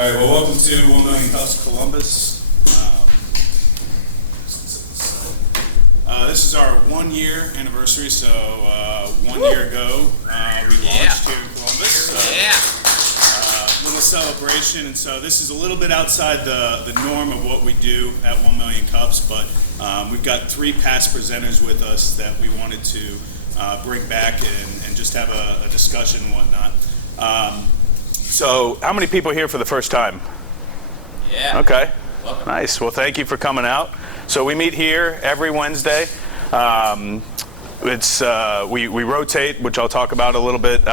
All right, well, welcome to 1 Million Cups Columbus. This is our 1 year anniversary, so 1 year ago we launched here in Columbus. Little celebration, and so this is a little bit outside the norm of what we do at 1 Million Cups, but we've got 3 past presenters with us that we wanted to bring back and just have a discussion and whatnot. So how many people here for the first time? Yeah. Okay. Welcome. Nice. Well, thank you for coming out. So we meet here every Wednesday. We rotate, which I'll talk about a little bit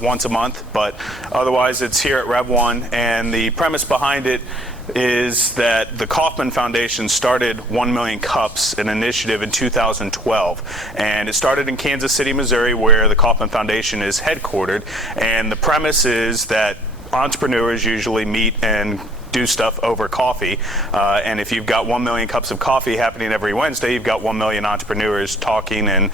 once a month, but otherwise it's here at Rev 1, and the premise behind it is that the Kauffman Foundation started 1 Million Cups, an initiative in 2012, and it started in Kansas City, Missouri, where the Kauffman Foundation is headquartered, and the premise is that entrepreneurs usually meet and do stuff over coffee, and if you've got 1 million cups of coffee happening every Wednesday, you've got 1 million entrepreneurs talking and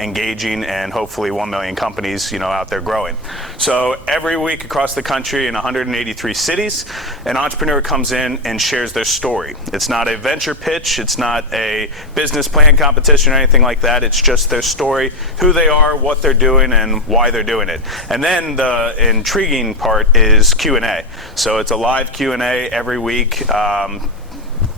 engaging, and hopefully 1 million companies, out there growing. So every week across the country in 183 cities, an entrepreneur comes in and shares their story. It's not a venture pitch, it's not a business plan competition or anything like that. It's just their story, who they are, what they're doing, and why they're doing it. And then the intriguing part is Q&A. So it's a live Q&A every week,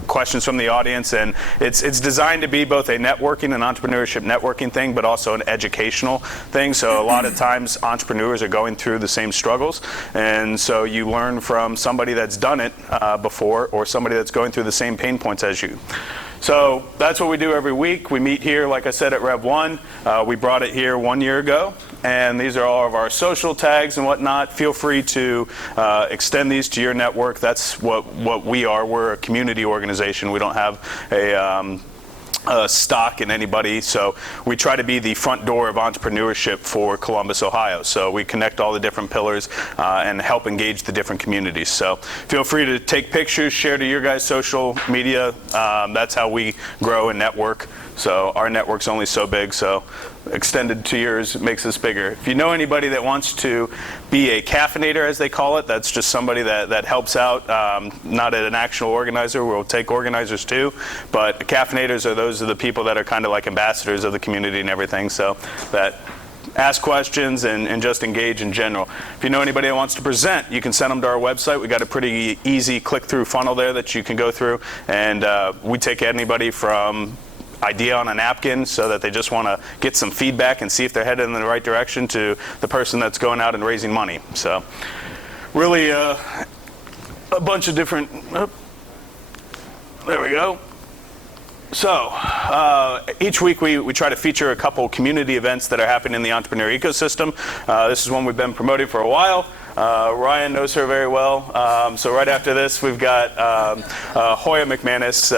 questions from the audience, and it's designed to be both a networking and entrepreneurship networking thing, but also an educational thing. So a lot of times entrepreneurs are going through the same struggles, and so you learn from somebody that's done it before, or somebody that's going through the same pain points as you. So that's what we do every week. We meet here, like I said, at Rev 1. We brought it here 1 year ago, and these are all of our social tags and whatnot. Feel free to extend these to your network. That's what we are. We're a community organization. We don't have a stock in anybody, so we try to be the front door of entrepreneurship for Columbus, Ohio. So we connect all the different pillars and help engage the different communities. So feel free to take pictures, share to your guys' social media. That's how we grow and network. So our network's only so big, so extended to yours makes us bigger. If you know anybody that wants to be a caffeinator, as they call it, that's just somebody that helps out, not an actual organizer. We'll take organizers too, but caffeinators are those are the people that are kind of like ambassadors of the community and everything, so that ask questions and just engage in general. If you know anybody that wants to present, you can send them to our website. We got a pretty easy click-through funnel there that you can go through, and we take anybody from idea on a napkin so that they just want to get some feedback and see if they're headed in the right direction, to the person that's going out and raising money. So really a bunch of different, there we go. So each week we try to feature a couple community events that are happening in the entrepreneur ecosystem. This is one we've been promoting for a while. Ryan knows her very well. So right after this, we've got Ryan McManus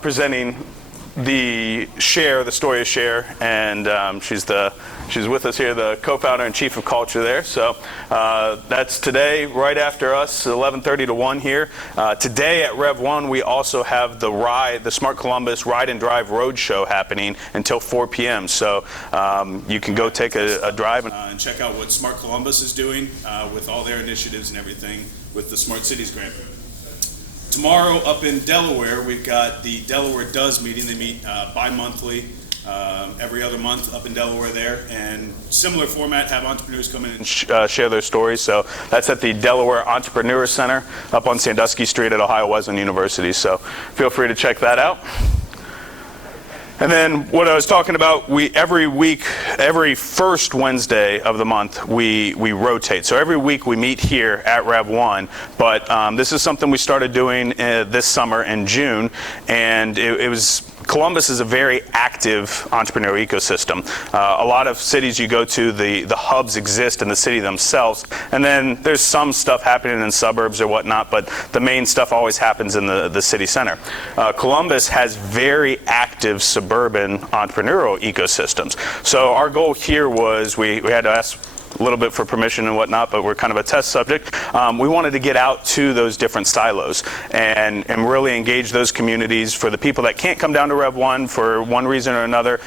presenting the story of SHARE, and she's with us here, the co-founder and chief of culture there. So that's today, right after us, 11:30 to 1 here. Today at Rev 1, we also have the Smart Columbus Ride and Drive Roadshow happening until 4 p.m. So you can go take a drive and check out what Smart Columbus is doing with all their initiatives and everything with the Smart Cities Grant. Tomorrow up in Delaware, we've got the Delaware Does meeting. They meet bi-monthly, every other month up in Delaware there, and similar format, have entrepreneurs come in and share their stories. So that's at the Delaware Entrepreneur Center up on Sandusky Street at Ohio Wesleyan University. So feel free to check that out. And then what I was talking about, every week, every first Wednesday of the month, we rotate. So every week we meet here at Rev 1, but this is something we started doing this summer in June, and it was Columbus is a very active entrepreneur ecosystem. A lot of cities you go to, the hubs exist in the city themselves, and then there's some stuff happening in suburbs or whatnot, but the main stuff always happens in the city center. Columbus has very active suburban entrepreneurial ecosystems. So our goal here was we had to ask a little bit for permission and whatnot, but we're kind of a test subject. We wanted to get out to those different silos and really engage those communities for the people that can't come down to Rev 1 for one reason or another,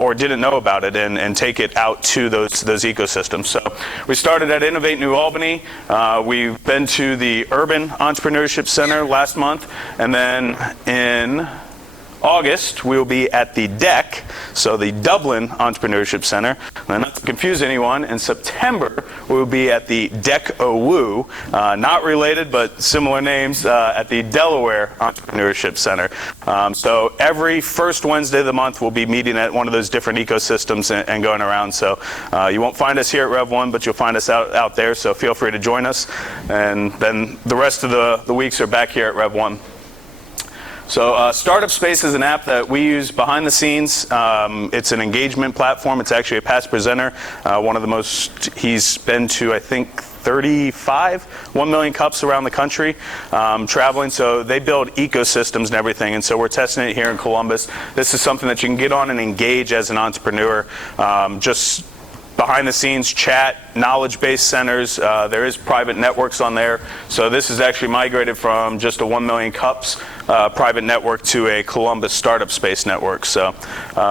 or didn't know about it, and take it out to those ecosystems. So we started at Innovate New Albany. We've been to the Urban Entrepreneurship Center last month, and then in August, we will be at the DEC, so the Dublin Entrepreneurship Center. And not to confuse anyone, in September, we will be at the DEC OWU, not related but similar names, at the Delaware Entrepreneurship Center. So every first Wednesday of the month, we'll be meeting at one of those different ecosystems and going around. So you won't find us here at Rev 1, but you'll find us out there, so feel free to join us. And then the rest of the weeks are back here at Rev 1. So Startup Space is an app that we use behind the scenes. It's an engagement platform. It's actually a past presenter. One of the most, he's been to, I think, 35, 1 million cups around the country, traveling. So they build ecosystems and everything. And so we're testing it here in Columbus. This is something that you can get on and engage as an entrepreneur. Just behind the scenes chat, knowledge-based centers. There is private networks on there. So this is actually migrated from just a 1 million cups private network to a Columbus Startup Space network. So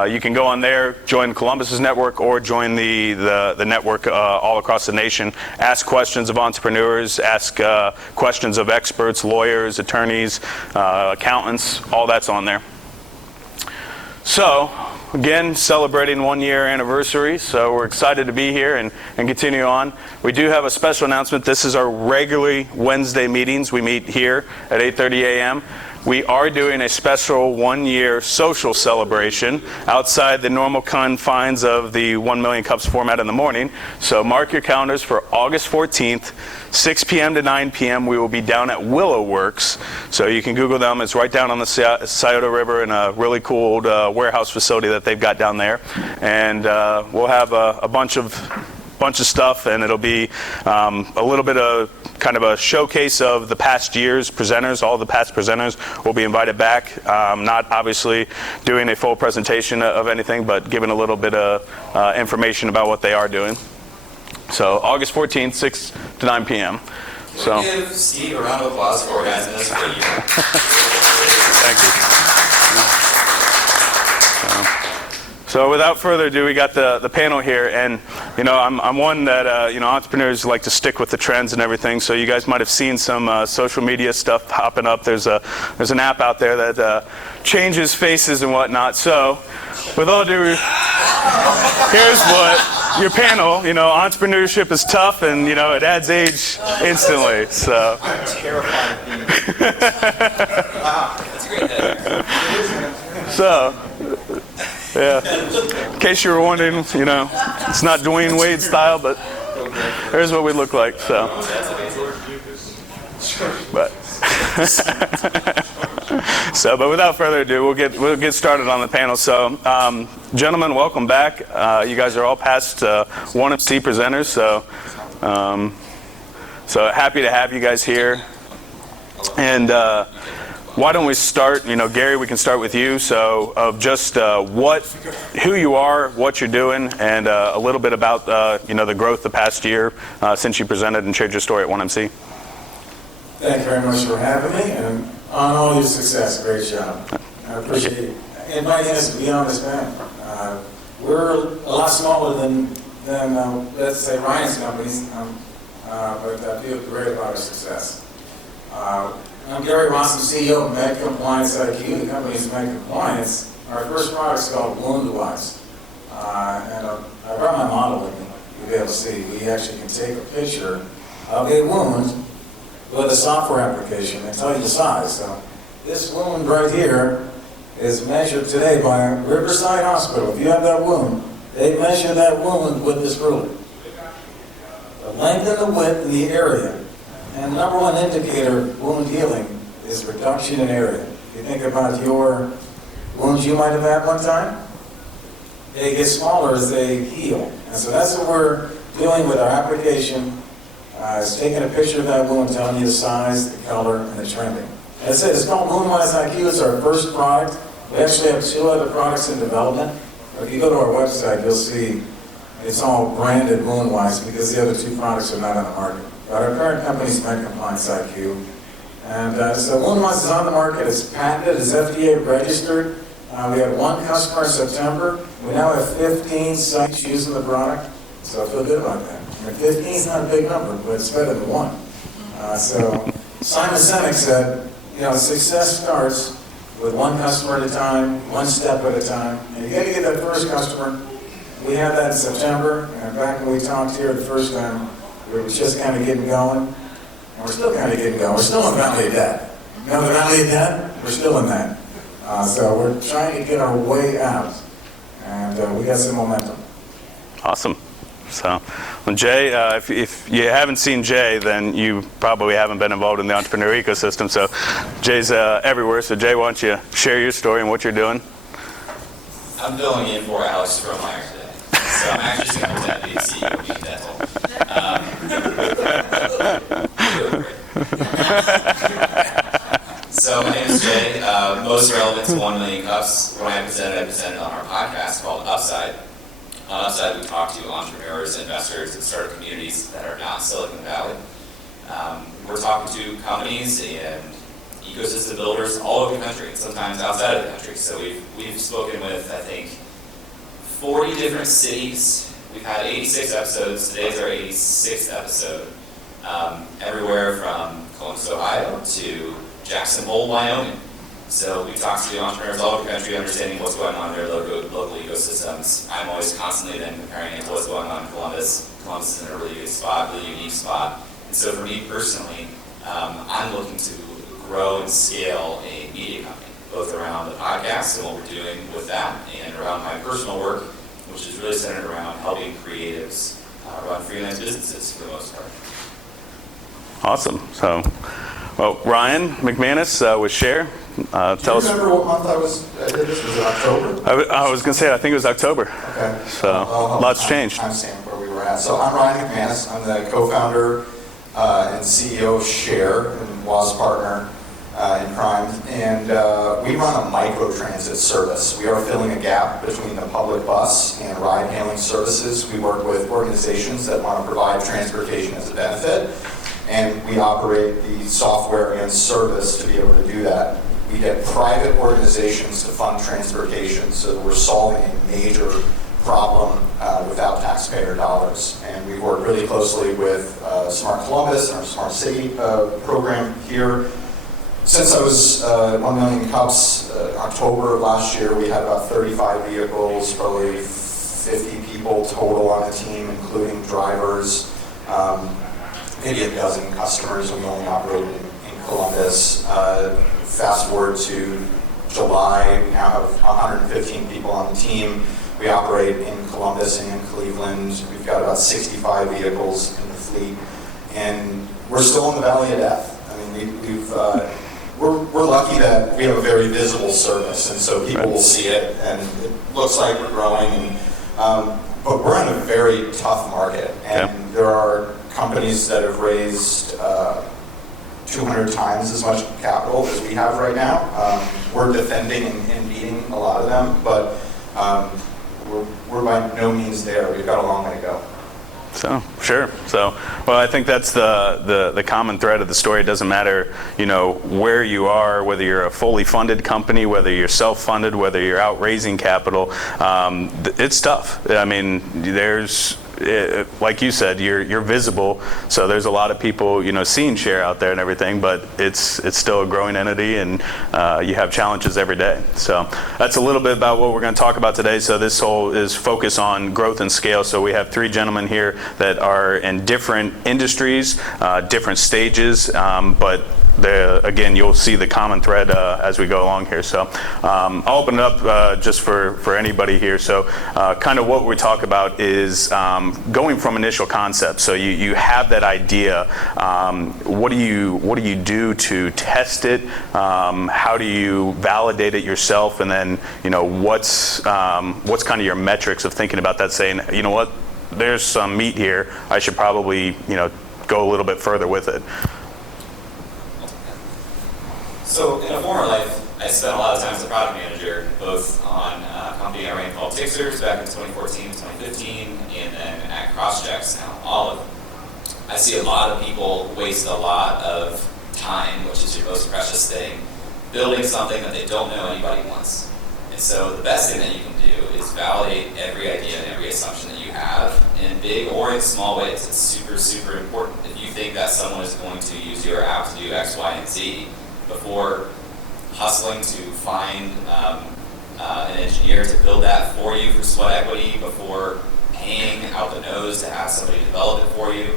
you can go on there, join Columbus's network, or join the network all across the nation. Ask questions of entrepreneurs, ask questions of experts, lawyers, attorneys, accountants, all that's on there. So, again, celebrating 1 year anniversary, so we're excited to be here and continue on. We do have a special announcement. This is our regularly Wednesday meetings. We meet here at 8:30 a.m. We are doing a special 1 year social celebration outside the normal confines of the 1 million cups format in the morning. So mark your calendars for August 14th, 6 p.m. to 9 p.m. We will be down at Willow Works. So you can Google them. It's right down on the Scioto River in a really cool old warehouse facility that they've got down there. And we'll have a bunch of stuff, and it'll be a little bit of kind of a showcase of the past year's presenters. All the past presenters will be invited back. Not obviously doing a full presentation of anything, but giving a little bit of information about what they are doing. So August 14th, 6 to 9 p.m. So give Steve a round of applause for organizing this for you. Thank you. So without further ado, we got the panel here, and I'm one that entrepreneurs like to stick with the trends and everything. So you guys might have seen some social media stuff popping up. There's an app out there that changes faces and whatnot. So with all due, here's what your panel. Entrepreneurship is tough, and it adds age instantly. So. I'm terrified of being. Wow, that's a great header. So. Yeah. In case you were wondering, it's not Dwayne Wade style, but here's what we look like. So, but but without further ado, we'll get started on the panel. So, gentlemen, welcome back. You guys are all past 1MC presenters, so happy to have you guys here. And why don't we start, Gary, we can start with you. So of just who you are, what you're doing, and a little bit about, the growth the past year since you presented and shared your story at 1MC. Thank you very much for having me, and on all your success. Great job. I appreciate inviting us to be on this panel. We're a lot smaller than let's say, Ryan's companies, but I feel great about our success. I'm Gary Ross, I'm CEO of Med Compliance IQ. The company is Med Compliance. Our first product is called Wound Wise. And I brought my model with me. You'll be able to see. We actually can take a picture of a wound with a software application and tell you the size. So this wound right here is measured today by Riverside Hospital. If you have that wound, they measure that wound with this ruler. The length and the width and the area. And the number one indicator of wound healing is reduction in area. If you think about your wounds you might have had one time, they get smaller as they heal. And so that's what we're doing with our application, is taking a picture of that wound, telling you the size, the color, and the trending. As I said, it's called WoundWise IQ. It's our first product. We actually have 2 other products in development. If you go to our website, you'll see It's all branded Moonwise because the other two products are not on the market. But our current company is Med Compliance IQ. And so Moonwise is on the market. It's patented. It's FDA registered. We had one customer in September. We now have 15 sites using the product. So I feel good about that. I mean, 15 is not a big number, but it's better than one. So Simon Sinek said, you know, success starts with one customer at a time, one step at a time. And you got to get that first customer. We had that in September, and back when we talked here the first time, we were just kind of getting going. And we're still kind of getting going. We're still in the Valley of Death. You know the Valley of Death? We're still in that. So we're trying to get our way out, and we got some momentum. Awesome. So, well, Jay, if you haven't seen Jay, then you probably haven't been involved in the entrepreneur ecosystem. So, Jay's everywhere. So, Jay, why don't you share your story and what you're doing? I'm filling in for Alex Strohmeyer today. So I'm actually just going to pretend to be the CEO of Beat Dental. So my name is Jay. Most relevant to 1 million cups. When I presented on our podcast called Upside. On Upside, we talk to entrepreneurs, investors, and startup communities that are not Silicon Valley. We're talking to companies and ecosystem builders all over the country, and sometimes outside of the country. So we've spoken with, I think, 40 different cities. We've had 86 episodes. Today's our 86th episode. Everywhere from Columbus, Ohio to Jackson Hole, Wyoming. So we talk to entrepreneurs all over the country, understanding what's going on in their local ecosystems. I'm always constantly then comparing it to what's going on in Columbus. Columbus is in a really good spot, really unique spot. And so for me personally, I'm looking to grow and scale a media company, both around the podcast and what we're doing with that, and around my personal work, which is really centered around helping creatives run freelance businesses for the most part. Awesome. So, well, Ryan McManus with SHARE. Tell us. Do you remember what month I did this? Was it October? I was going to say, I think it was October. Okay. So, lots changed. I'm saying where we were at. So I'm Ryan McManus. I'm the co-founder and CEO of SHARE and WAS partner in crime. And we run a microtransit service. We are filling a gap between the public bus and ride-hailing services. We work with organizations that want to provide transportation as a benefit. And we operate the software and service to be able to do that. We get private organizations to fund transportation, so we're solving a major problem without taxpayer dollars. And we work really closely with Smart Columbus and our Smart City program here. Since I was 1 million cups, October of last year, we had about 35 vehicles, probably 50 people total on the team, including drivers. Maybe a dozen customers. We only operated in Columbus. Fast forward to July, we now have 115 people on the team. We operate in Columbus and in Cleveland. We've got about 65 vehicles in the fleet, and we're still in the Valley of Death. I mean, we're lucky that we have a very visible service, and so people will see it, and it looks like we're growing. And, but we're in a very tough market, and there are companies that have raised 200 times as much capital as we have right now. We're defending and beating a lot of them, but we're by no means there. We've got a long way to go. So, sure. So, well, I think that's the common thread of the story. It doesn't matter, you know, where you are, whether you're a fully funded company, whether you're self-funded, whether you're out raising capital. It's tough. I mean, like you said, you're visible, so there's a lot of people, you know, seeing SHARE out there and everything, but it's still a growing entity, and you have challenges every day. So that's a little bit about what we're going to talk about today. So this whole is focus on growth and scale. So we have 3 gentlemen here that are in different industries, different stages, but again, you'll see the common thread as we go along here. So I'll open it up just for anybody here. So kind of what we talk about is going from initial concept. So you have that idea. What do you do to test it? How do you validate it yourself? And then, you know, what's kind of your metrics of thinking about that, saying, you know what, there's some meat here. I should probably, you know, go a little bit further with it. So in a former life, I I spent a lot of time as a product manager, both on a company I ran called Tixers back in 2014, 2015, and then at CrossChecks now, Olive. I see a lot of people waste a lot of time, which is your most precious thing, building something that they don't know anybody wants. And so the best thing that you can do is validate every idea and every assumption that you have in big or in small ways. It's super, super important. If you think that someone is going to use your app to do X, Y, and Z, before hustling to find an engineer to build that for you for sweat equity, before paying out the nose to have somebody develop it for you,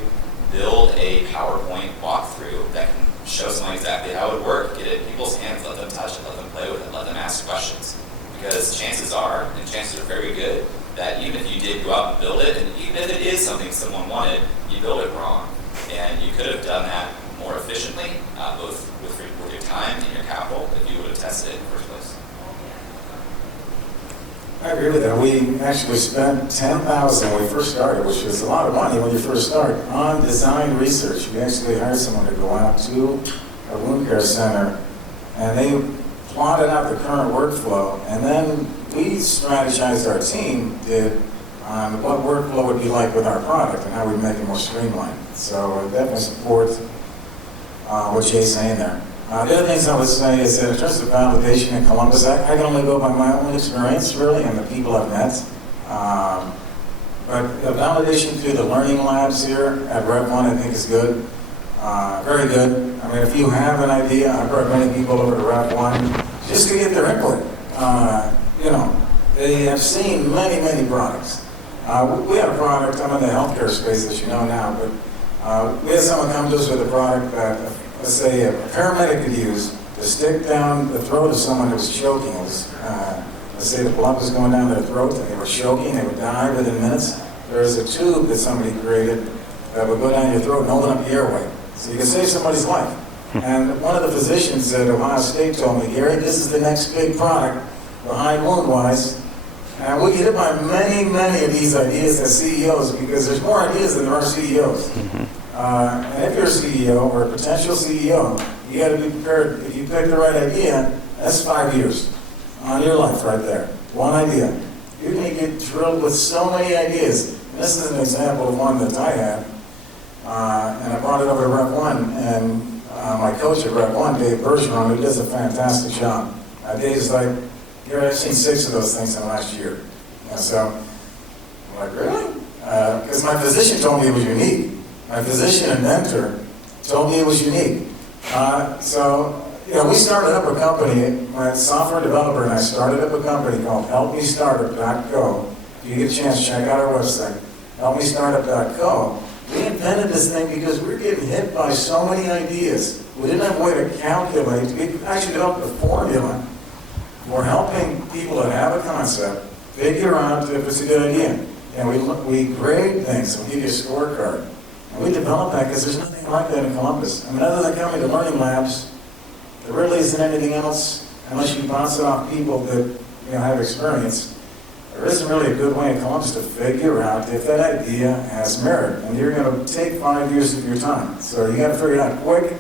build a PowerPoint walkthrough that can show someone exactly how it would work, get it in people's hands, let them touch it, let them play with it, let them ask questions. Because chances are, and chances are very good, that even if you did go out and build it, and even if it is something someone wanted, you built it wrong. And you could have done that more efficiently, both with your time and your capital, if you would have tested it in the first place. I agree with that. We actually spent $10,000 when we first started, which was a lot of money when you first start, on design research. We actually hired someone to go out to a wound care center, and they plotted out the current workflow, and then we strategized, our team did, on what workflow would be like with our product and how we'd make it more streamlined. So I definitely support what Jay's saying there. The other things I would say is that in terms of validation in Columbus, I can only go by my own experience, really, and the people I've met. But the validation through the learning labs here at Rev 1, I think, is good. Very good. I mean, if you have an idea, I've brought many people over to Rev 1 just to get their input. You know, they have seen many, many products. We had a product, I'm in the healthcare space, as you know now, but we had someone come to us with a product that, let's say, a paramedic could use to stick down the throat of someone who was choking. It was, let's say the blood was going down their throat and they were choking, they would die within minutes. There was a tube that somebody created that would go down your throat and open up the airway. So you can save somebody's life. And one of the physicians at Ohio State told me, Gary, this is the next big product behind WoundWise. And we get hit by many, many of these ideas as CEOs because there's more ideas than there are CEOs. And if you're a CEO or a potential CEO, you got to be prepared. If you pick the right idea, that's 5 years on your life right there. One idea. You're going to get drilled with so many ideas. And this is an example of one that I had. And I brought it over to Rev 1, and my coach at Rev 1, Dave Bergeron, who does a fantastic job. Dave's like, Gary, I've seen 6 of those things in the last year. And so I'm like, really? Because my physician told me it was unique. My physician and mentor told me it was unique. So, you know, we started up a company, my software developer and I started up a company called helpmestartup.co. If you get a chance, check out our website, helpmestartup.co. We invented this thing because we were getting hit by so many ideas. We didn't have a way to calculate. We actually developed a formula for helping people that have a concept figure out if it's a good idea. And we grade things, we give you a scorecard. And we developed that because there's nothing like that in Columbus. I mean, other than coming to learning labs, there really isn't anything else unless you bounce it off people that have experience. There isn't really a good way in Columbus to figure out if that idea has merit. And you're going to take 5 years of your time. So you got to figure it out quick.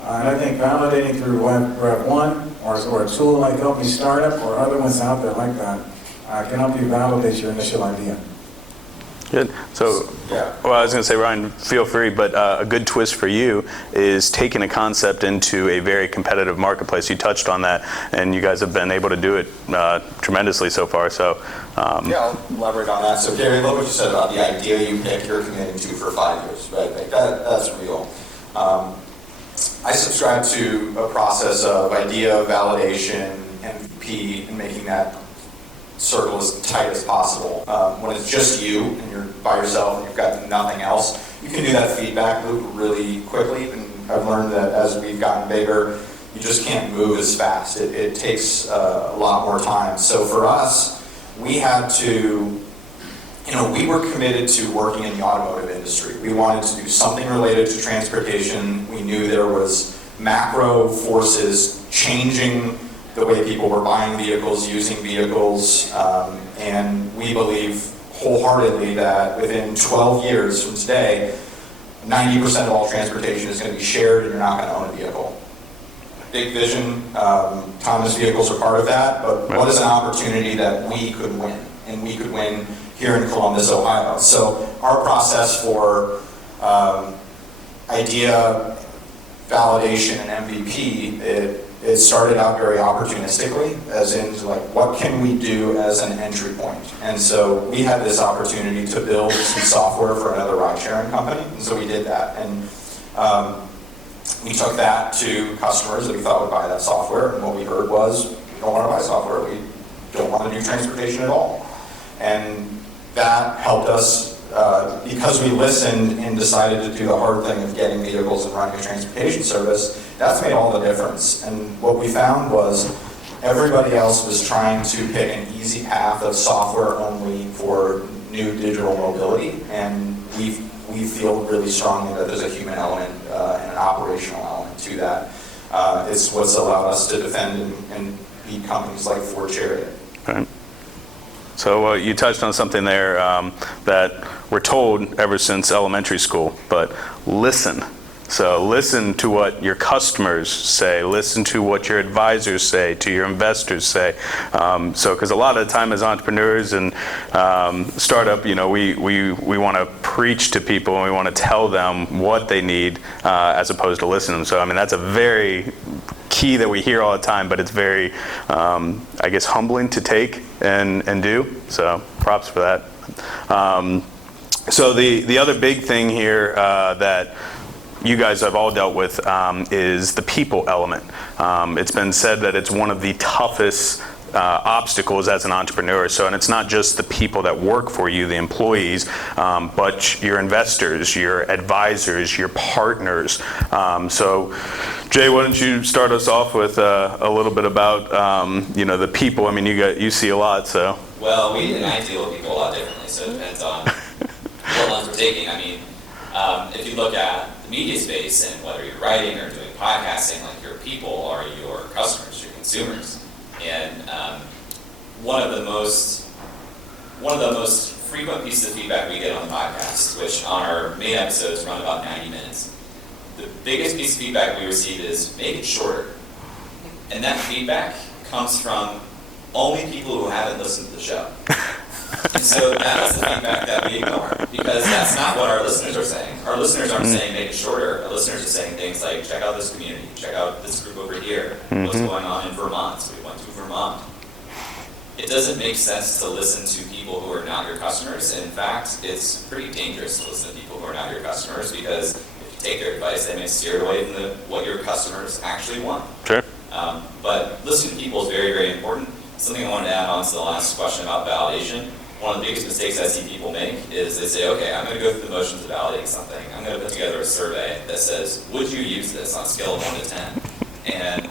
And I think validating through Rev 1 or a tool like Help Me Startup or other ones out there like that can help you validate your initial idea. Good. So, well, I was going to say, Ryan, feel free, but a good twist for you is taking a concept into a very competitive marketplace. You touched on that, and you guys have been able to do it tremendously so far. So, yeah, I'll elaborate on that. So, Gary, I love what you said about the idea you pick you're committing to for 5 years, right? Like that's real. I subscribe to a process of idea, validation, MVP, and making that circle as tight as possible. When it's just you and you're by yourself and you've got nothing else, you can do that feedback loop really quickly. And I've learned that as we've gotten bigger, you just can't move as fast. It takes a lot more time. So for us, we had to, we were committed to working in the automotive industry. We wanted to do something related to transportation. We knew there was macro forces changing the way people were buying vehicles, using vehicles, and we believe wholeheartedly that within 12 years from today, 90% of all transportation is going to be shared and you're not going to own a vehicle. big vision. Autonomous vehicles are part of that, but what is an opportunity that we could win? And we could win here in Columbus, Ohio. So our process for idea validation and MVP, it started out very opportunistically, as in like, what can we do as an entry point? And so we had this opportunity to build some software for another ride-sharing company, and so we did that. And we took that to customers that we thought would buy that software, and what we heard was, we don't want to buy software, we don't want to do transportation at all. And that helped us, because we listened and decided to do the hard thing of getting vehicles and running a transportation service. That's made all the difference. And what we found was everybody else was trying to pick an easy path of software only for new digital mobility, and we feel really strongly that there's a human element and an operational element to that. It's what's allowed us to defend and beat companies like Ford Chariot. Right. So you touched on something there that we're told ever since elementary school, but listen. So listen to what your customers say, listen to what your advisors say, to your investors say. Because a lot of the time as entrepreneurs and startup, we want to preach to people and we want to tell them what they need as opposed to listen to them. So I mean, that's a very key that we hear all the time, but it's very, I guess, humbling to take and do. So props for that. So the other big thing here that you guys have all dealt with is the people element. It's been said that it's one of the toughest obstacles as an entrepreneur. So, and it's not just the people that work for you, the employees, but your investors, your advisors, your partners. So, Jay, why don't you start us off with a little bit about the people? I mean, you see a lot, so. Well, we and I deal with people a lot differently, so it depends on what lens we're taking. I mean, if you look at the media space and whether you're writing or doing podcasting, like your people are your customers, your consumers. And one of the most frequent pieces of feedback we get on the podcast, which on our main episodes run about 90 minutes, the biggest piece of feedback we receive is make it shorter. And that feedback comes from only people who haven't listened to the show. And so that's the feedback that we ignore, because that's not what our listeners are saying. Our listeners aren't saying make it shorter. Our listeners are saying things like, check out this community, check out this group over here, what's going on in Vermont. So we went to Vermont. It doesn't make sense to listen to people who are not your customers. In fact, it's pretty dangerous to listen to people who are not your customers, because if you take their advice, they may steer away from what your customers actually want. Sure. But listening to people is very, very important. Something I wanted to add on to the last question about validation. One of the biggest mistakes I see people make is they say, okay, I'm going to go through the motions of validating something. I'm going to put together a survey that says, would you use this on a scale of 1 to 10? And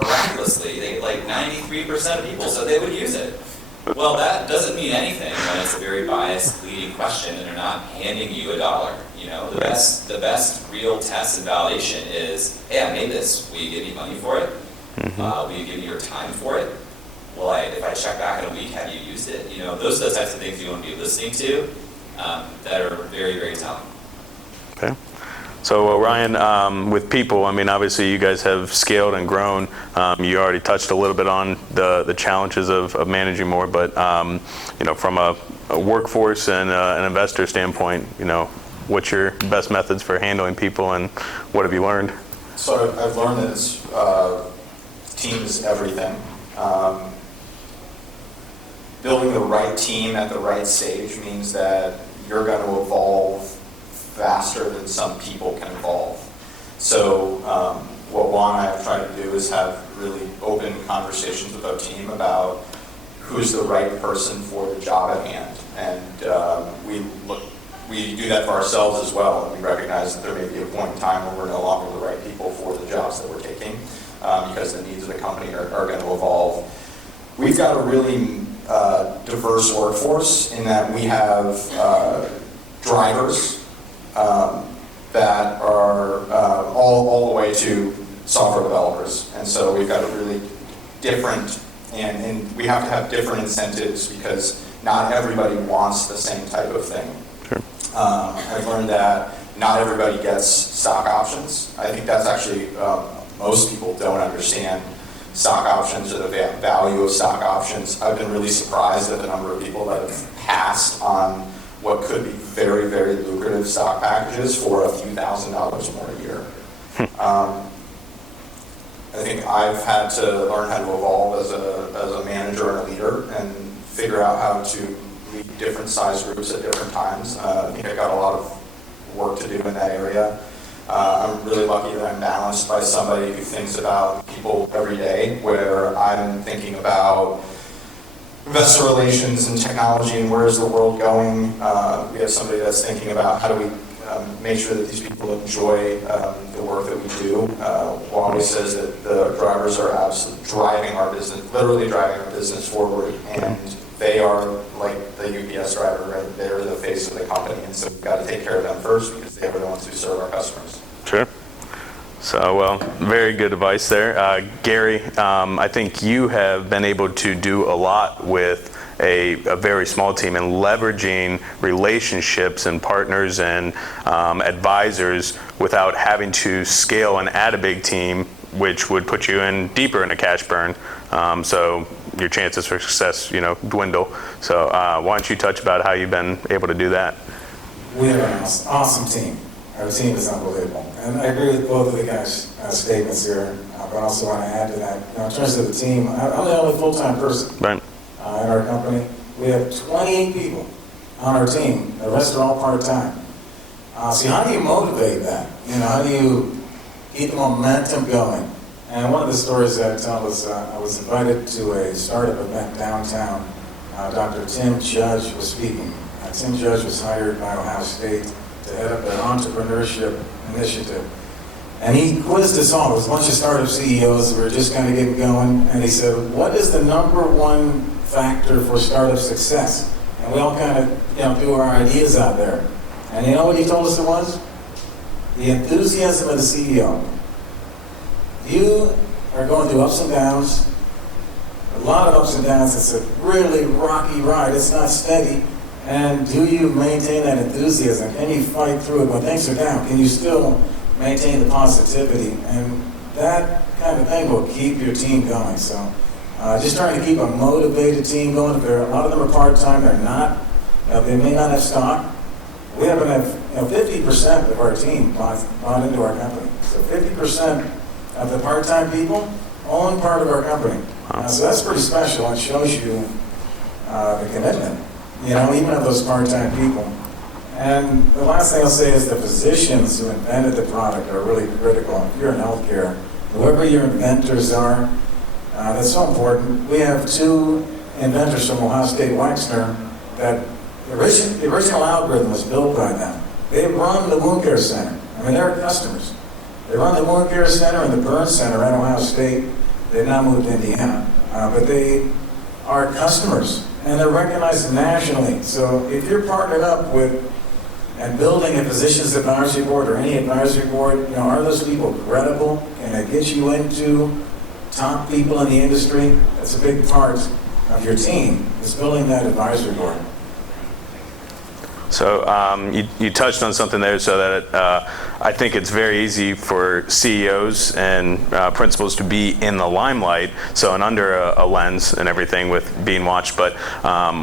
miraculously, like 93% of people said they would use it. Well, that doesn't mean anything when it's a very biased leading question and they're not handing you $1. The best real test and validation is, hey, I made this. Will you give me money for it? Will you give me your time for it? Well, if I check back in a week, have you used it? Those are the types of things you want to be listening to that are very, very telling. Okay. So Ryan, with people, I mean, obviously you guys have scaled and grown. You already touched a little bit on the challenges of managing more, but from a workforce and an investor standpoint, what's your best methods for handling people, and what have you learned? So I've learned that team is everything. Building the right team at the right stage means that you're going to evolve faster than some people can evolve. So what Juan and I have tried to do is have really open conversations with our team about who's the right person for the job at hand. And we do that for ourselves as well, and we recognize that there may be a point in time when we're no longer the right people for the jobs that we're taking, because the needs of the company are going to evolve. We've got a really diverse workforce in that we have drivers that are all the way to software developers. And so we've got a really different, and we have to have different incentives because not everybody wants the same type of thing. Sure. I've learned that not everybody gets stock options. I think that's actually most people don't understand stock options or the value of stock options. I've been really surprised at the number of people that have passed on what could be very, very lucrative stock packages for a few $1,000s more a year. I think I've had to learn how to evolve as a manager and a leader and figure out how to lead different size groups at different times. I think I've got a lot of work to do in that area. I'm really lucky that I'm balanced by somebody who thinks about people every day, where I'm thinking about investor relations and technology and where is the world going. We have somebody that's thinking about how do we make sure that these people enjoy the work that we do. Wally says that the drivers are absolutely driving our business, literally driving our business forward, and they are like the UPS driver, right? They're the face of the company, and so we've got to take care of them first because they are the ones who serve our customers. Sure. So, well, very good advice there. Gary, I think you have been able to do a lot with a very small team and leveraging relationships and partners and advisors without having to scale and add a big team, which would put you in deeper in a cash burn. So your chances for success, dwindle. So why don't you touch about how you've been able to do that? We have an awesome team. Our team is unbelievable. And I agree with both of the guys' statements here, but I also want to add to that. In terms of the team, I'm the only full-time person Right. In our company. We have 28 people on our team. The rest are all part-time. So how do you motivate that? How do you keep the momentum going? And one of the stories that I tell is I was invited to a startup event downtown. Dr. Tim Judge was speaking. Tim Judge was hired by Ohio State to head up an entrepreneurship initiative. And he quizzed us all. It was a bunch of startup CEOs who were just kind of getting going. And he said, what is the number one factor for startup success? And we all kind of threw our ideas out there. And you know what he told us it was? The enthusiasm of the CEO. You are going through ups and downs, a lot of ups and downs. It's a really rocky ride. It's not steady. And do you maintain that enthusiasm? Can you fight through it when things are down? Can you still maintain the positivity? And that kind of thing will keep your team going. So just trying to keep a motivated team going. If a lot of them are part-time, they're not, they may not have stock. We haven't have 50% of our team bought into our company. So 50% of the part-time people own part of our company. So that's pretty special and shows you the commitment, even of those part-time people. And the last thing I'll say is the physicians who invented the product are really critical. If you're in healthcare, whoever your inventors are, that's so important. We have two inventors from Ohio State Wexner that the original algorithm was built by them. They run the wound care center. They're customers. They run the wound care center and the burn center at Ohio State. They've now moved to Indiana. But they are customers, and they're recognized nationally. So if you're partnered up with and building a physician's advisory board or any advisory board, are those people credible? Can they get you into top people in the industry? That's a big part of your team, is building that advisory board. So you touched on something there, so that I think it's very easy for CEOs and principals to be in the limelight, so and under a lens and everything with being watched. But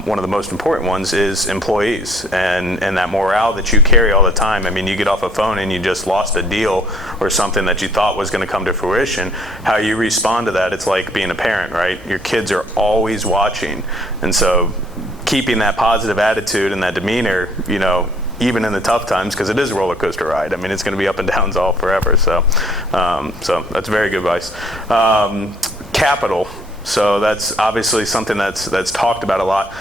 one of the most important ones is employees and that morale that you carry all the time. You get off a phone and you just lost a deal or something that you thought was going to come to fruition. How you respond to that, it's like being a parent, right? Your kids are always watching, and so keeping that positive attitude and that demeanor, even in the tough times, because it is a roller coaster ride. It's going to be up and downs all forever. So that's very good advice. Capital. So that's obviously something that's talked about a lot.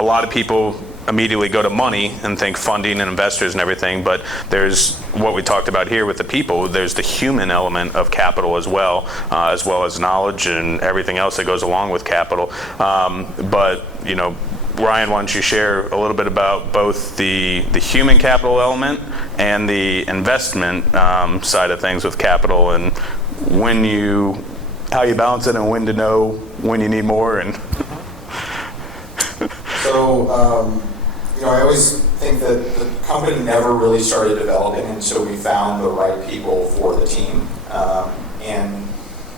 A lot of people immediately go to money and think funding and investors and everything, but there's what we talked about here with the people. There's the human element of capital as well as knowledge and everything else that goes along with capital. But Ryan, why don't you share a little bit about both the human capital element and the investment side of things with capital, and how you balance it and when to know when you need more. And So, I always think that the company never really started developing until we found the right people for the team. and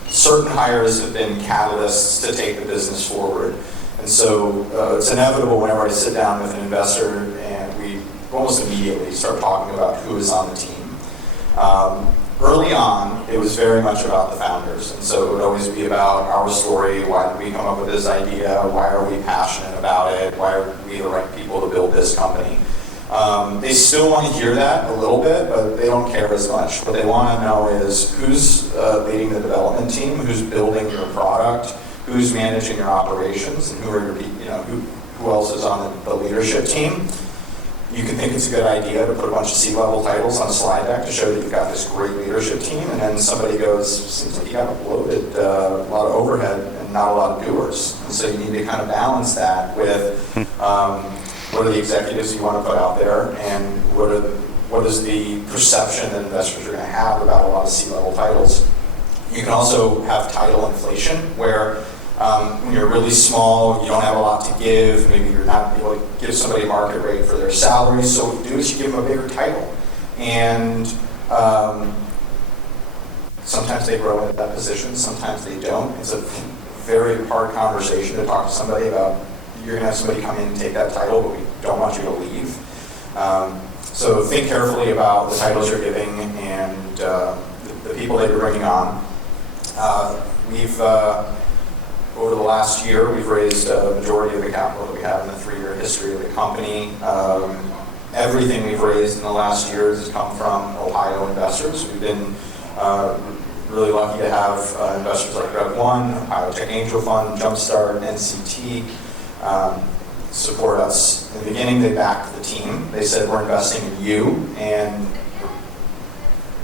certain hires have been catalysts to take the business forward. And so it's inevitable whenever I sit down with an investor and we almost immediately start talking about who is on the team. Early on, it was very much about the founders, and so it would always be about our story. Why did we come up with this idea? Why are we passionate about it? Why are we the right people to build this company? They still want to hear that a little bit, but they don't care as much. What they want to know is who's leading the development team, who's building your product, who's managing your operations, and who are your, who else is on the leadership team. You can think it's a good idea to put a bunch of C-level titles on a slide deck to show that you've got this great leadership team, and then somebody goes, seems like you got a bloated, a lot of overhead and not a lot of doers. And so you need to kind of balance that with what are the executives you want to put out there, and what is the perception that investors are going to have about a lot of C-level titles. You can also have title inflation, where when you're really small, you don't have a lot to give, maybe you're not able to give somebody a market rate for their salary, so what you do is you give them a bigger title. And sometimes they grow into that position, sometimes they don't. It's a very hard conversation to talk to somebody about, you're going to have somebody come in and take that title, but we don't want you to leave. So think carefully about the titles you're giving and the people that you're bringing on. Over the last year, we've raised a majority of the capital that we have in the 3-year history of the company. Everything we've raised in the last year has come from Ohio investors. We've been really lucky to have investors like Rev1, Ohio Tech Angel Fund, Jumpstart, NCT support us. In the beginning, they backed the team. They said, we're investing in you and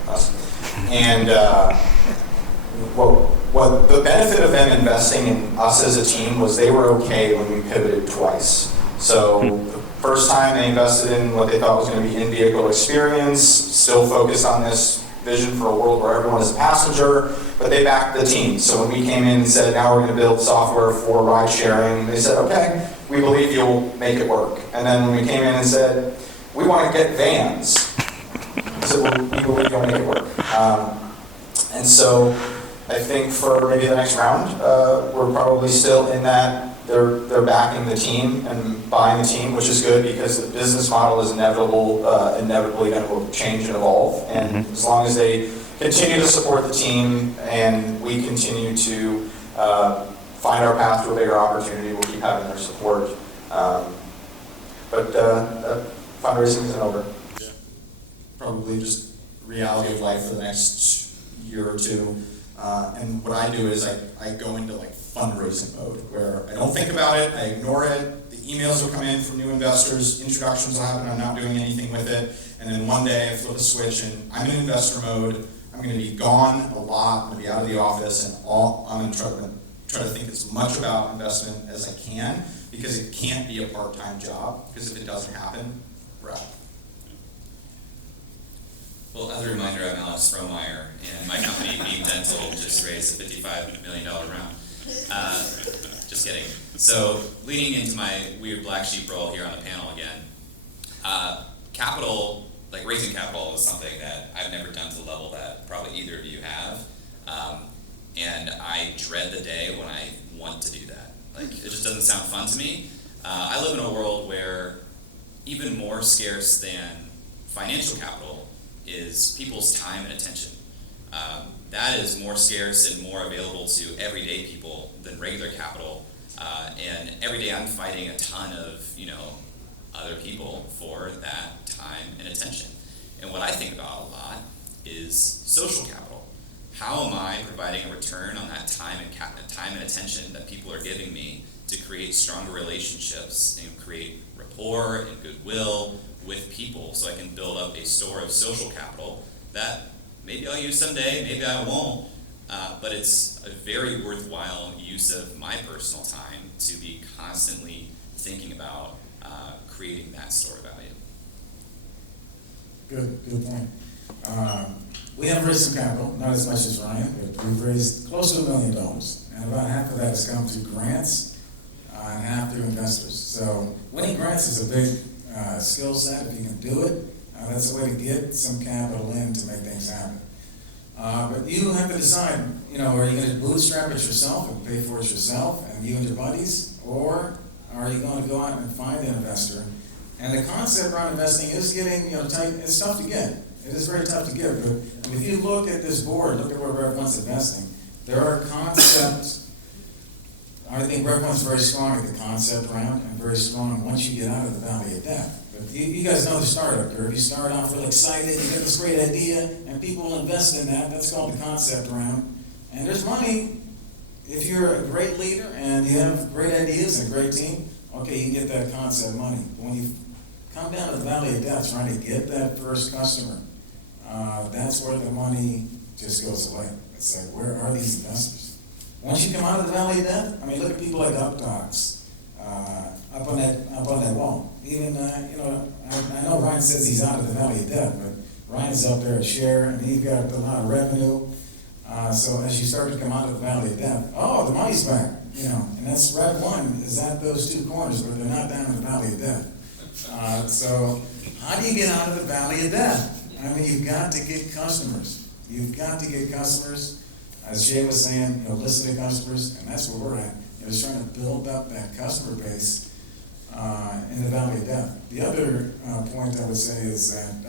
us. And what the benefit of them investing in us as a team was they were okay when we pivoted twice. So the first time they invested in what they thought was going to be in-vehicle experience, still focused on this vision for a world where everyone is a passenger, but they backed the team. So when we came in and said, now we're going to build software for ride sharing, they said, okay, we believe you'll make it work. And then when we came in and said, we want to get vans, they said, well, we believe you'll make it work. And so I think for maybe the next round, we're probably still in that they're backing the team and buying the team, which is good because the business model is inevitably going to change and evolve. And as long as they continue to support the team and we continue to find our path to a bigger opportunity, we'll keep having their support. But fundraising isn't over. Probably just reality of life for the next year or two. And what I do is I go into like fundraising mode where I don't think about it, I ignore it, the emails will come in from new investors, introductions will happen, I'm not doing anything with it, and then one day I flip a switch and I'm in investor mode, I'm going to be gone a lot, I'm going to be out of the office, and I'm going to try to think as much about investment as I can, because it can't be a part-time job, because if it doesn't happen, we're out. Well, as a reminder, I'm Alex Frohmeyer, and my company, Beam Dental, just raised a $55 million round. Just kidding. So, leaning into my weird black sheep role here on the panel again, capital, like raising capital is something that I've never done to the level that probably either of you have. And I dread the day when I want to do that. Like, it just doesn't sound fun to me. I live in a world where even more scarce than financial capital is people's time and attention. That is more scarce and more available to everyday people than regular capital. And every day I'm fighting a ton of, other people for that time and attention. And what I think about a lot is social capital. How am I providing a return on that time and attention that people are giving me to create stronger relationships and create rapport and goodwill with people, so I can build up a store of social capital that maybe I'll use someday, maybe I won't, but it's a very worthwhile use of my personal time to be constantly thinking about creating that store value. Good point. We have raised some capital, not as much as Ryan, but we've raised close to $1 million, and about half of that has come through grants and half through investors. So winning grants is a big skill set. If you can do it, that's a way to get some capital in to make things happen. But you have to decide, are you going to bootstrap it yourself and pay for it yourself and you and your buddies, or are you going to go out and find an investor? And the concept around investing is getting, tight. It's tough to get. It is very tough to get. But if you look at this board, look at where Rev 1's investing, there are concepts. I think Rev 1's very strong at the concept round and very strong once you get out of the valley of death. But you guys know the startup curve. You start off real excited, you get this great idea, and people will invest in that. That's called the concept round. And there's money. If you're a great leader and you have great ideas and a great team, okay, you can get that concept money. But when you come down to the valley of death trying to get that first customer, that's where the money just goes away. It's like, where are these investors? Once you come out of the valley of death, look at people like UpDocs, up on that wall. Even, I know Ryan says he's out of the valley of death, but Ryan's up there at SHARE, and he's got a lot of revenue. So as you start to come out of the valley of death, the money's back, and that's Rev 1 is at those two corners, but they're not down in the valley of death. So how do you get out of the valley of death? You've got to get customers. You've got to get customers. As Shay was saying, listen to customers, and that's where we're at. Just trying to build up that customer base in the valley of death. The other point I would say is that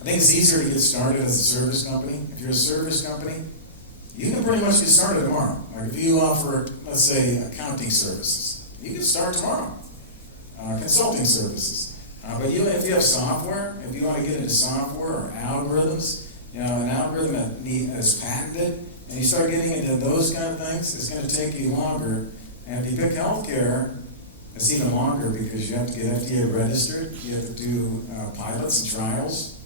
I think it's easier to get started as a service company. If you're a service company, you can pretty much get started tomorrow. Like if you offer, let's say, accounting services, you can start tomorrow. Consulting services. But if you have software, if you want to get into software or algorithms, an algorithm that is patented, and you start getting into those kind of things, it's going to take you longer. And if you pick healthcare, it's even longer because you have to get FDA registered. You have to do pilots and trials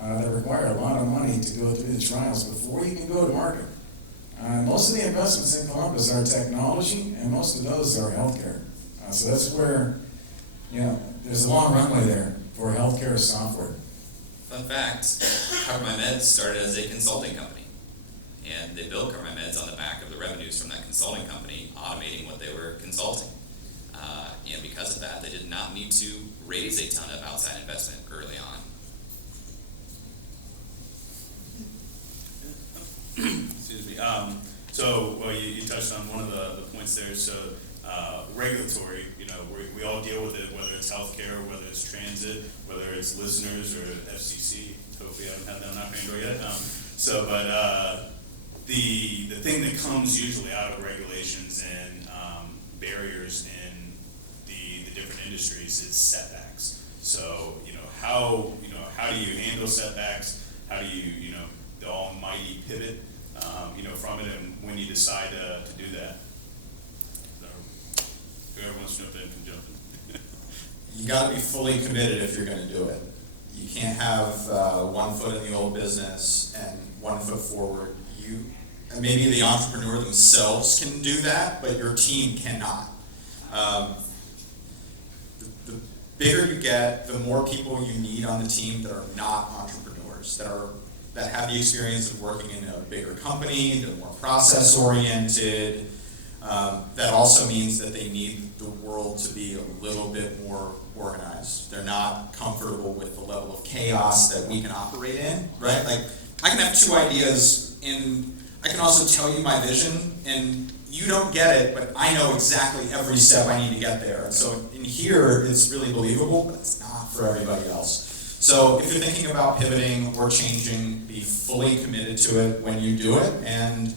that require a lot of money to go through the trials before you can go to market. Most of the investments in Columbus are technology, and most of those are healthcare. So that's where, there's a long runway there for healthcare software. Fun fact, Cover My Meds started as a consulting company. And they built Cover My Meds on the back of the revenues from that consulting company, automating what they were consulting. And because of that, they did not need to raise a ton of outside investment early on. Excuse me. You touched on one of the points there. So, regulatory, we all deal with it, whether it's healthcare, whether it's transit, whether it's listeners or FCC. Hopefully, I haven't had that knock on your door yet. The thing that comes usually out of regulations and barriers in the different industries is setbacks. So, how do you handle setbacks? How do you, the almighty pivot, from it, and when you decide to do that? So, whoever wants to jump in can jump in. You got to be fully committed if you're going to do it. You can't have 1 foot in the old business and 1 foot forward. And maybe the entrepreneur themselves can do that, but your team cannot. The bigger you get, the more people you need on the team that are not entrepreneurs, that have the experience of working in a bigger company, that are more process-oriented. That also means that they need the world to be a little bit more organized. They're not comfortable with the level of chaos that we can operate in, right? Like, I can have 2 ideas, and I can also tell you my vision, and you don't get it, but I know exactly every step I need to get there. And so in here, it's really believable, but it's not for everybody else. So if you're thinking about pivoting or changing, be fully committed to it when you do it. And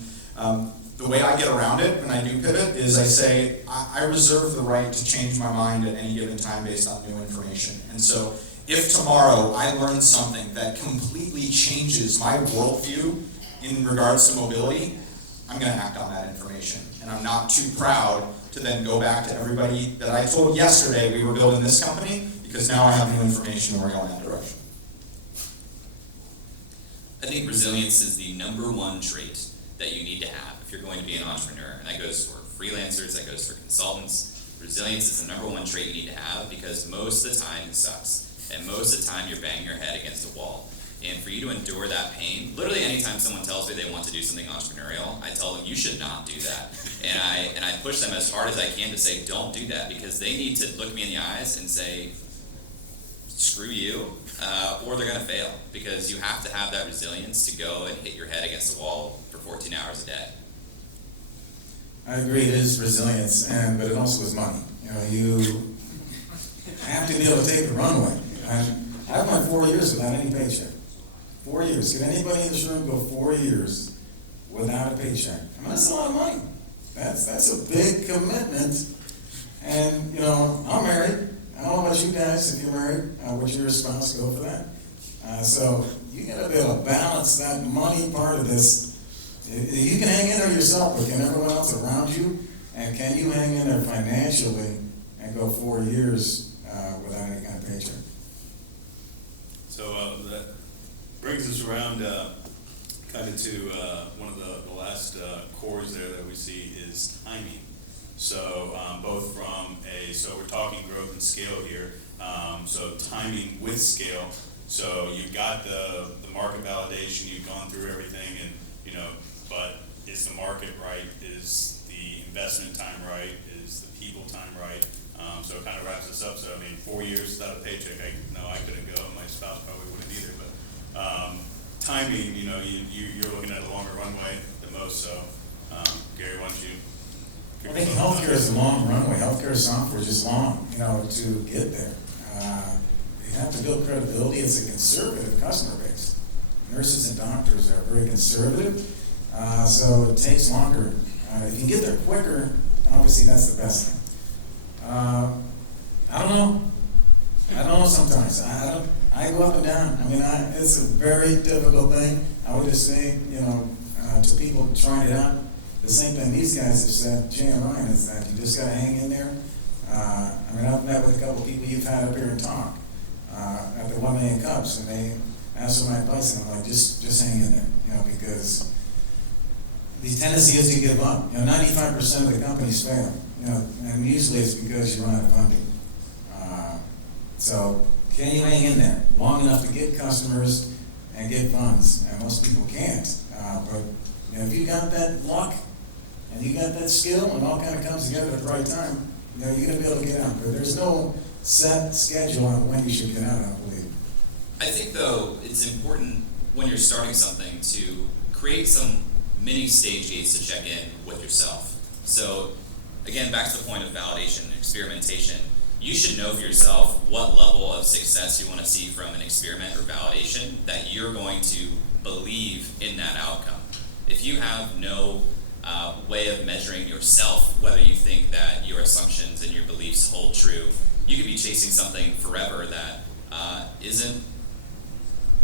the way I get around it when I do pivot is I say, I reserve the right to change my mind at any given time based on new information. And so if tomorrow I learn something that completely changes my worldview in regards to mobility, I'm going to act on that information. And I'm not too proud to then go back to everybody that I told yesterday we were building this company, because now I have new information and we're going that direction. I think resilience is the #1 trait that you need to have if you're going to be an entrepreneur. And that goes for freelancers, that goes for consultants. Resilience is the #1 trait you need to have, because most of the time it sucks. And most of the time you're banging your head against a wall. And for you to endure that pain, literally anytime someone tells me they want to do something entrepreneurial, I tell them you should not do that. And I push them as hard as I can to say don't do that, because they need to look me in the eyes and say, screw you, or they're going to fail, because you have to have that resilience to go and hit your head against the wall for 14 hours a day. I agree, it is resilience, but it also is money. You have to be able to take the runway. I've went 4 years without any paycheck. 4 years. Can anybody in this room go 4 years without a paycheck? I mean, that's a lot of money. That's a big commitment. And, I'm married. I don't know about you guys, if you're married, would your spouse go for that? So you gotta be able to balance that money part of this. You can hang in there yourself, but can everyone else around you? And can you hang in there financially and go 4 years without any kind of paycheck? So that brings us around kind of to one of the last cores there that we see is timing. So both from so we're talking growth and scale here, so timing with scale. So you've got the market validation, you've gone through everything, and but is the market right? Is the investment time right? Is the people time right? So it kind of wraps us up. So 4 years without a paycheck, I couldn't go, and my spouse probably wouldn't either. But timing, you're looking at a longer runway than most. So Gary, why don't you? I think healthcare is a long runway. Healthcare software is just long, to get there. You have to build credibility. It's a conservative customer base. Nurses and doctors are very conservative, so it takes longer. If you can get there quicker, obviously that's the best thing. I don't know sometimes. I go up and down. It's a very difficult thing. I would just say, to people trying it out, the same thing these guys have said, Jay and Ryan, is that you just got to hang in there. I've met with a couple of people you've had up here and talk at the 1 Million Cups, and they asked for my advice, and I'm like, just hang in there, because the tendency is to give up. 95% of the companies fail, and usually it's because you run out of funding. So can you hang in there long enough to get customers and get funds? And most people can't. But if you got that luck and you got that skill, and all kind of comes together at the right time, you're going to be able to get out. But there's no set schedule on when you should get out, I believe. I think, though, it's important when you're starting something to create some mini stage gates to check in with yourself. So, again, back to the point of validation and experimentation, you should know for yourself what level of success you want to see from an experiment or validation that you're going to believe in that outcome. If you have no way of measuring yourself, whether you think that your assumptions and your beliefs hold true, you could be chasing something forever that isn't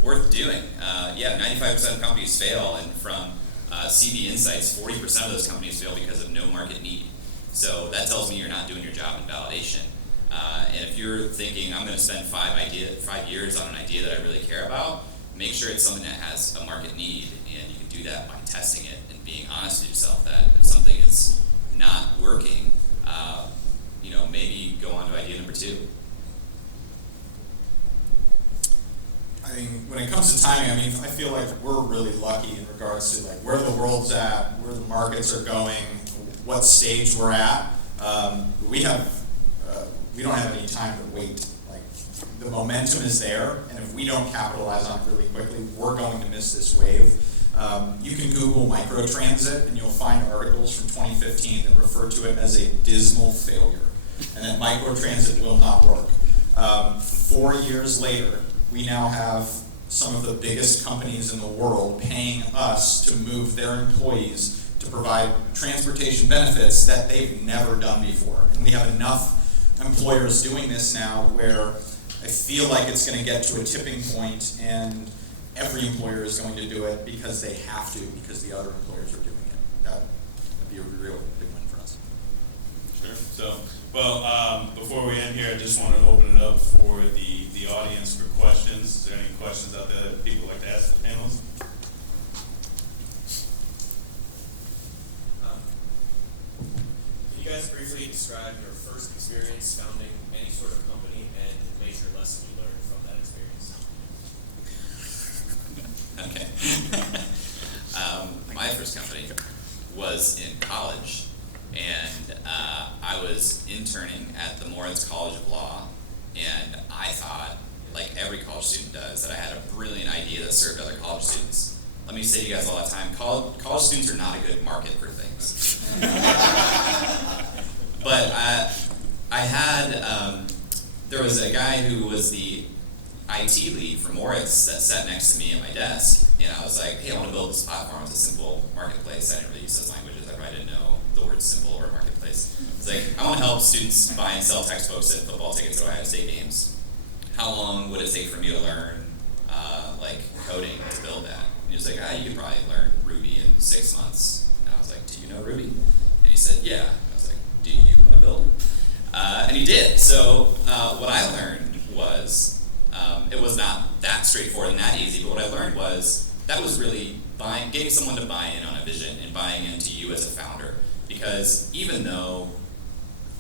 worth doing. 95% of companies fail, and from CB Insights, 40% of those companies fail because of no market need. So that tells me you're not doing your job in validation. And if you're thinking, I'm going to spend 5 years on an idea that I really care about, make sure it's something that has a market need, and you can do that by testing it and being honest with yourself that if something is not working, maybe go on to idea number 2. I think when it comes to timing, I feel like we're really lucky in regards to where the world's at, where the markets are going, what stage we're at. We don't have any time to wait. The momentum is there, and if we don't capitalize on it really quickly, we're going to miss this wave. You can Google microtransit, and you'll find articles from 2015 that refer to it as a dismal failure, and that microtransit will not work. 4 years later, we now have some of the biggest companies in the world paying us to move their employees to provide transportation benefits that they've never done before. And we have enough employers doing this now where I feel like it's going to get to a tipping point, and every employer is going to do it because they have to, because the other employers are doing it. That'd be a real big win for us. Sure. So, before we end here, I just want to open it up for the audience for questions. Is there any questions out there that people would like to ask the panelists? Can you guys briefly describe your first experience founding any sort of company and the major lesson you learned from that experience? Okay. My first company was in college, and I was interning at the Moritz College of Law, and I thought serve other college students. Let me say to you guys all the time, college students are not a good market for things. But I had, there was a guy who was the IT lead for Moritz that sat next to me at my desk, and I was like, hey, I want to build this platform. It's a simple marketplace. I didn't really use those languages. I probably didn't know the word simple or marketplace. It's like, I want to help students buy and sell textbooks and football tickets at Ohio State games. How long would it take for me to learn like coding to build that? And he was like, you could probably learn Ruby in 6 months. And I was like, do you know Ruby? And he said, yeah. I was like, do you want to build it? And he did. So what I learned was, it was not that straightforward and that easy, but what I learned was that was really getting someone to buy in on a vision and buying into you as a founder. Because even though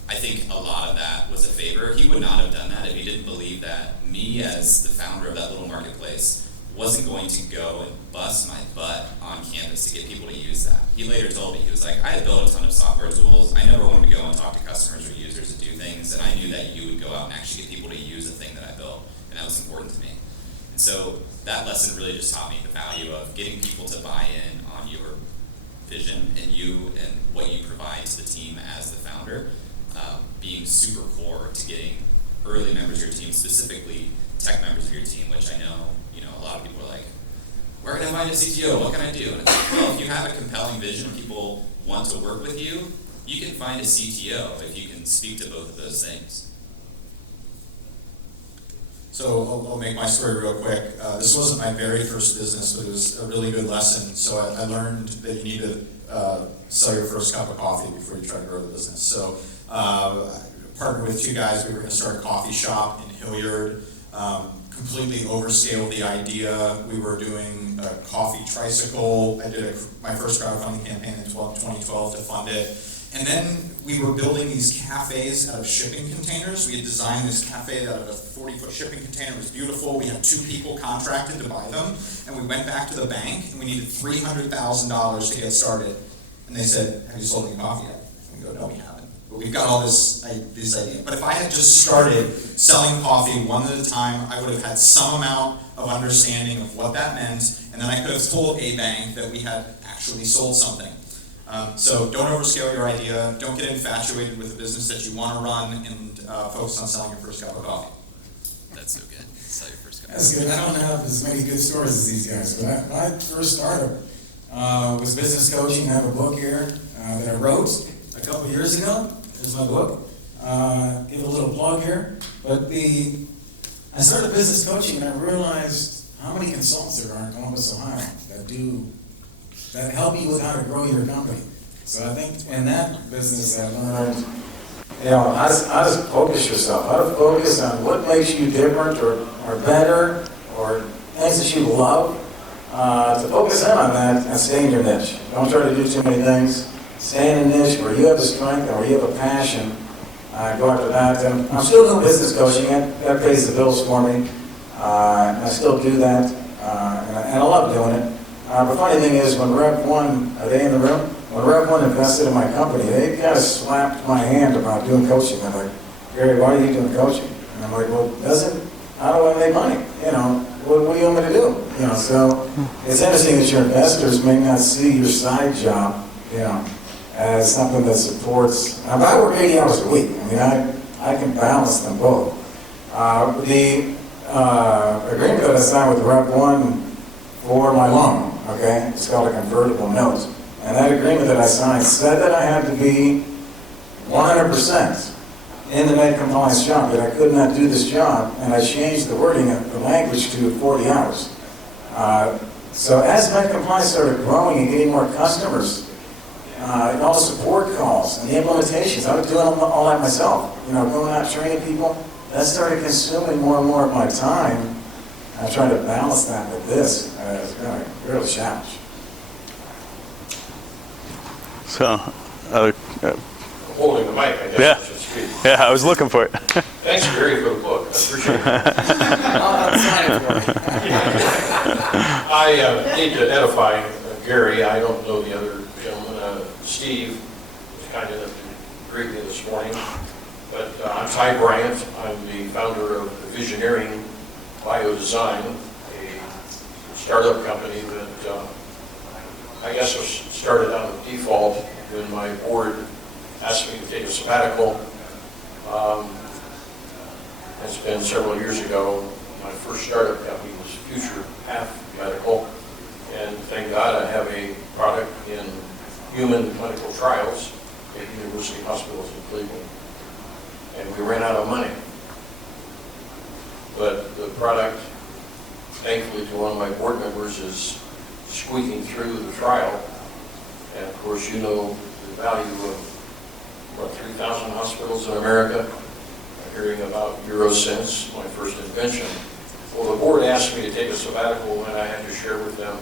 I think a lot of that was a favor, he would not have done that if he didn't believe that me as the founder of that little marketplace wasn't going to go and bust my butt on campus to get people to use that. He later told me, he was like, I had built a ton of software tools. I never wanted to go and talk to customers or users to do things, and I knew that you would go out and actually get people to use the thing that I built, and that was important to me. And so that lesson really just taught me the value of getting people to buy in on your vision and you and what you provide to the team as the founder, being super core to getting early members of your team, specifically tech members of your team, which I know, a lot of people are like, where can I find a CTO? What can I do? And it's like, well, if you have a compelling vision, people want to work with you, you can find a CTO if you can speak to both of those things. So I'll make my story real quick. This wasn't my very first business, but it was a really good lesson. So I learned that you need to sell your first cup of coffee before you try to grow the business. So I partnered with two guys. We were going to start a coffee shop in Hilliard. Completely overscaled the idea. We were doing a coffee tricycle. I did my first crowdfunding campaign in 2012 to fund it. And then we were building these cafes out of shipping containers. We had designed this cafe out of a 40-foot shipping container. It was beautiful. We had 2 people contracted to buy them. And we went back to the bank and we needed $300,000 to get started. And they said, have you sold any coffee yet? And we go, no, we haven't. But we've got all this idea. But if I had just started selling coffee one at a time, I would have had some amount of understanding of what that meant, and then I could have told a bank that we had actually sold something. So don't overscale your idea. Don't get infatuated with the business that you want to run, and focus on selling your first cup of coffee. That's so good. Sell your first cup. That's good. I don't have as many good stories as these guys, but my first startup was business coaching. I have a book here that I wrote a couple years ago. Here's my book. Give a little plug here. But I started business coaching and I realized how many consultants there are in Columbus, Ohio that help you with how to grow your company. So I think in that business I learned, how to focus yourself, how to focus on what makes you different or better or things that you love. To focus in on that and stay in your niche. Don't try to do too many things. Stay in a niche where you have the strength or you have a passion. Go after that. And I'm still doing business coaching. That pays the bills for me. And I still do that. And I love doing it. The funny thing is, when Rev 1, are they in the room? When Rev 1 invested in my company, they kind of slapped my hand about doing coaching. They're like, Gary, why are you doing coaching? And I'm like, well, how do I make money? What do you want me to do? So it's interesting that your investors may not see your side job, as something that supports. But I work 80 hours a week. I can balance them both. The agreement that I signed with Rev 1 for my loan, okay, it's called a convertible note. And that agreement that I signed said that I had to be 100% in the med compliance job, that I could not do this job, and I changed the wording of the language to 40 hours. So as med compliance started growing and getting more customers, and all the support calls and the implementations, I was doing all that myself. Going out training people, that started consuming more and more of my time. I'm trying to balance that with this. It's been a real challenge. So, holding the mic, I guess Yeah. I should speak. yeah, I was looking for it. Thanks, Gary, for the book. I appreciate it. I need to edify Gary. I don't know the other gentleman. Steve was kind enough to greet me this morning. But I'm Ty Bryant. I'm the founder of Visioneering Biodesign, a startup company that I guess was started out of default when my board asked me to take a sabbatical. It's been several years ago. My first startup company was Future Path Medical, and thank God I have a product in human clinical trials at University Hospitals in Cleveland. And we ran out of money. But the product, thankfully to one of my board members, is squeaking through the trial. And of course, you know the value of, what, 3,000 hospitals in America. I'm hearing about Eurocents, my first invention. Well, the board asked me to take a sabbatical, and I had to share with them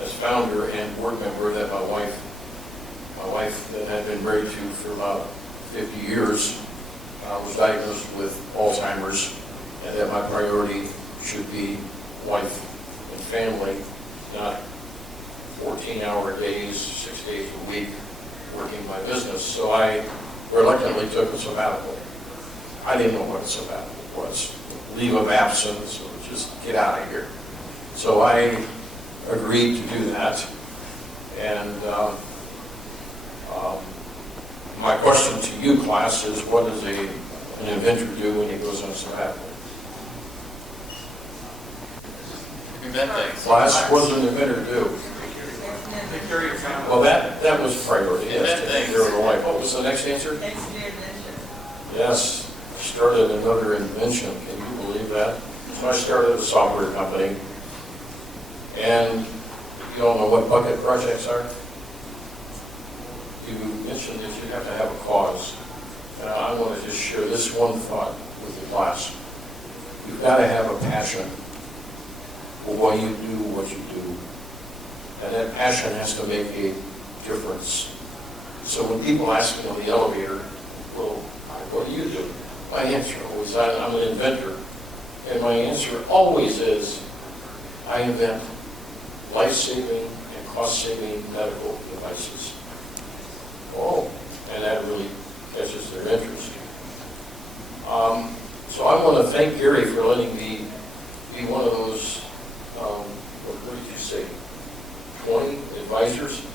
as founder and board member that my wife that had been married to for about 50 years was diagnosed with Alzheimer's, and that my priority should be wife and family, not 14-hour days, 6 days a week, working my business. So I reluctantly took a sabbatical. I didn't know what a sabbatical was. Leave of absence, or just get out of here. So I agreed to do that. And my question to you, class, is what does an inventor do when he goes on sabbatical? Invent things. Class, what does an inventor do? Take care of your family. Well, that was priority, yes, Invent taking care of the wife. What was the next answer? Yes, I started another invention. Can you believe that? So I started a software company. And you all know what bucket projects are? You mentioned that you have to have a cause. And I want to just share this one thought with the class. You've got to have a passion for why you do what you do. And that passion has to make a difference. So when people ask me on the elevator, well, what do you do? My answer always, I'm an inventor. And my answer always is, I invent life-saving and cost-saving medical devices. Oh, and that really catches their interest. So I want to thank Gary for letting me be one of those, what did you say, 20 advisors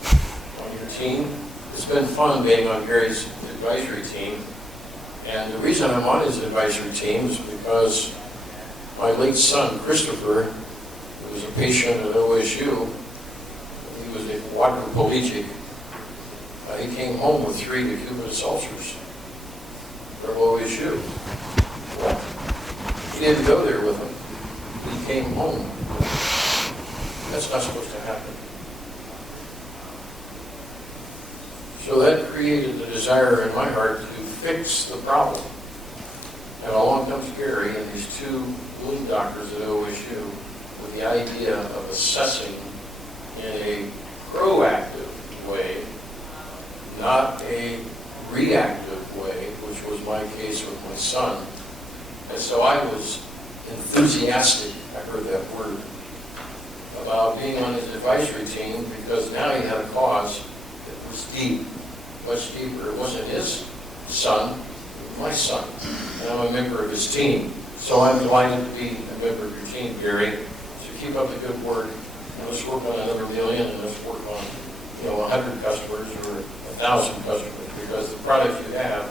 on your team. It's been fun being on Gary's advisory team. And the reason I'm on his advisory team is because my late son, Christopher, who was a patient at OSU, he was a quadriplegic. He came home with 3 decubitus ulcers from OSU. Well, he didn't go there with him. He came home. That's not supposed to happen. So that created the desire in my heart to fix the problem. And along comes Gary and these 2 wound doctors at OSU with the idea of assessing in a proactive way, not a reactive way, which was my case with my son. And so I was enthusiastic, I heard that word, about being on his advisory team because now he had a cause that was deep, much deeper. It wasn't his son, it was my son. And I'm a member of his team. So I'm delighted to be a member of your team, Gary. So keep up the good work. And let's work on another 1 million, and let's work on 100 customers or 1,000 customers, because the product you have